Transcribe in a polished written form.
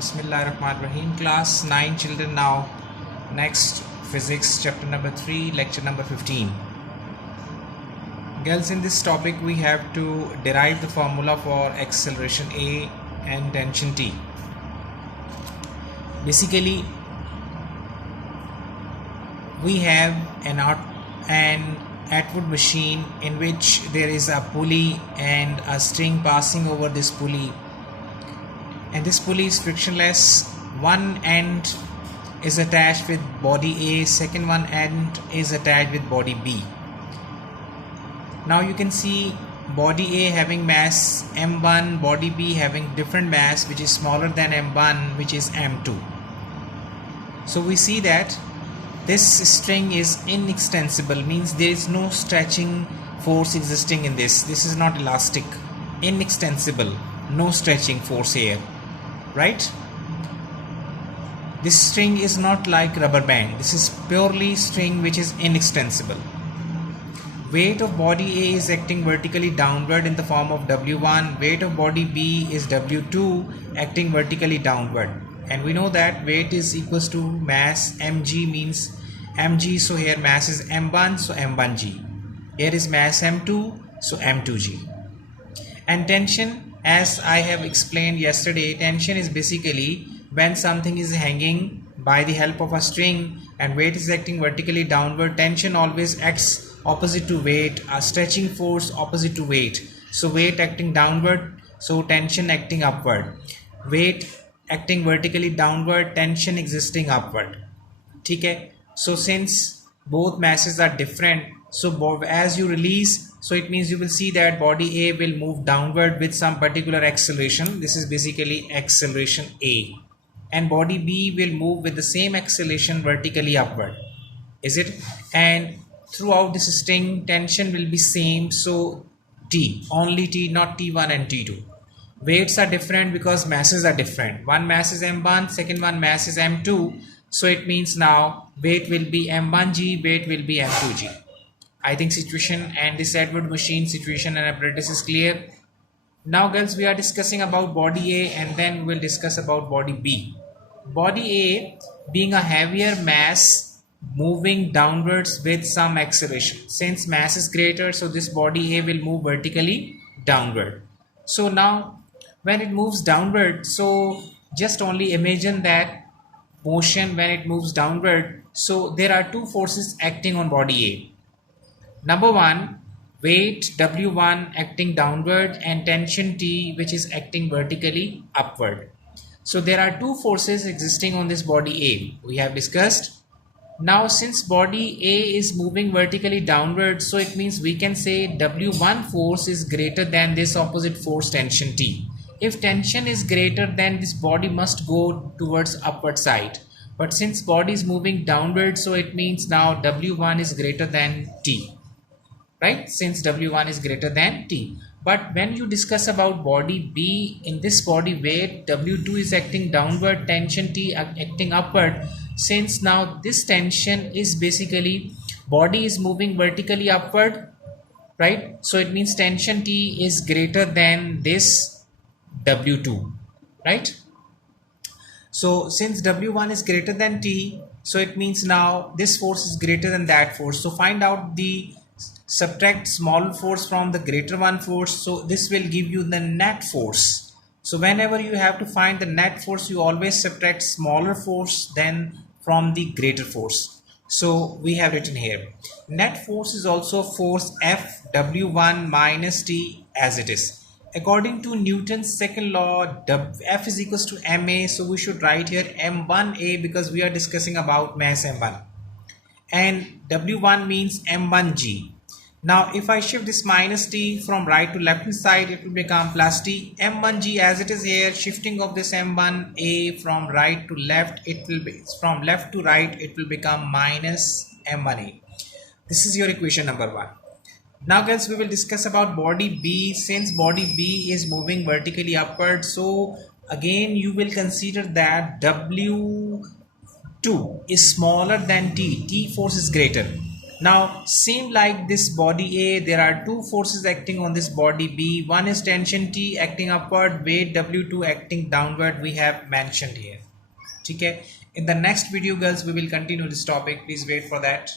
Bismillahirrahmanirrahim. Class 9 children now. Next, physics chapter number 3, lecture number 15. Girls, in this topic we have to derive the formula for acceleration A and tension T. Basically, we have an Atwood machine in which there is a pulley and a string passing over this pulley, and this pulley is frictionless. One end is attached with body A, second one end is attached with body B. Now you can see body A having mass m1, body B having different mass which is smaller than m1, which is m2. So we see that this string is inextensible, means there is no stretching force existing in this. This is not elastic, inextensible, no stretching force here, right? This string is not like rubber band. This is purely string which is inextensible. Weight of body A is acting vertically downward in the form of W1. Weight of body B is W2 acting vertically downward. And we know that weight is equals to mass mg, means mg, so here mass is m1, so m1g. Here is mass m2, so m2g. And tension, as I have explained yesterday, tension is basically when something is hanging by the help of a string and weight is acting vertically downward. Tension always acts opposite to weight, a stretching force opposite to weight. So weight acting downward, so tension acting upward. Weight acting vertically downward, tension existing upward. Okay? So since both masses are different, so as you release, so it means you will see that body A will move downward with some particular acceleration. This is basically acceleration A. And body B will move with the same acceleration vertically upward. Is it? And throughout this string, tension will be same. So T, only T, not T1 and T2. Weights are different because masses are different. One mass is m1, second one mass is m2. So it means now weight will be m1g, weight will be m2g. I think situation and this Atwood machine situation and apparatus is clear. Now girls, we are discussing about body A and then we will discuss about body B. Body A being a heavier mass moving downwards with some acceleration. Since mass is greater, so this body A will move vertically downward. So now when it moves downward, so just only imagine that motion when it moves downward. So there are two forces acting on body A. Number one, weight W1 acting downward and tension T which is acting vertically upward. So there are two forces existing on this body A we have discussed. Now since body A is moving vertically downward, so it means we can say W1 force is greater than this opposite force tension T. If tension is greater, then this body must go towards upward side. But since body is moving downward, so it means now W1 is greater than T. Right? Since W1 is greater than T. But when you discuss about body B, in this body weight, W2 is acting downward, tension T acting upward. Since now this tension is basically, body is moving vertically upward, right? So it means tension T is greater than this W2, right? So since W1 is greater than T, so it means now this force is greater than that force. So find out the subtract small force from the greater one force. So this will give you the net force. So whenever you have to find the net force, you always subtract smaller force than from the greater force. So we have written here, net force is also force F W1 minus T as it is. According to Newton's second law, F is equals to ma, so we should write here m1a because we are discussing about mass m1. And w1 means m1g. Now if I shift this minus t from right to left hand side, it will become plus t. m1g as it is here, shifting of this m1a from right to left, it will be from left to right, it will become minus m1a. This is your equation number 1. Now guys, we will discuss about body B. Since body B is moving vertically upward, so again you will consider that W2 is smaller than T. T force is greater. Now seem like this body A, there are two forces acting on this body B. One is tension T acting upward, weight W2 acting downward, we have mentioned here. Okay, in the next video girls we will continue this topic, please wait for that.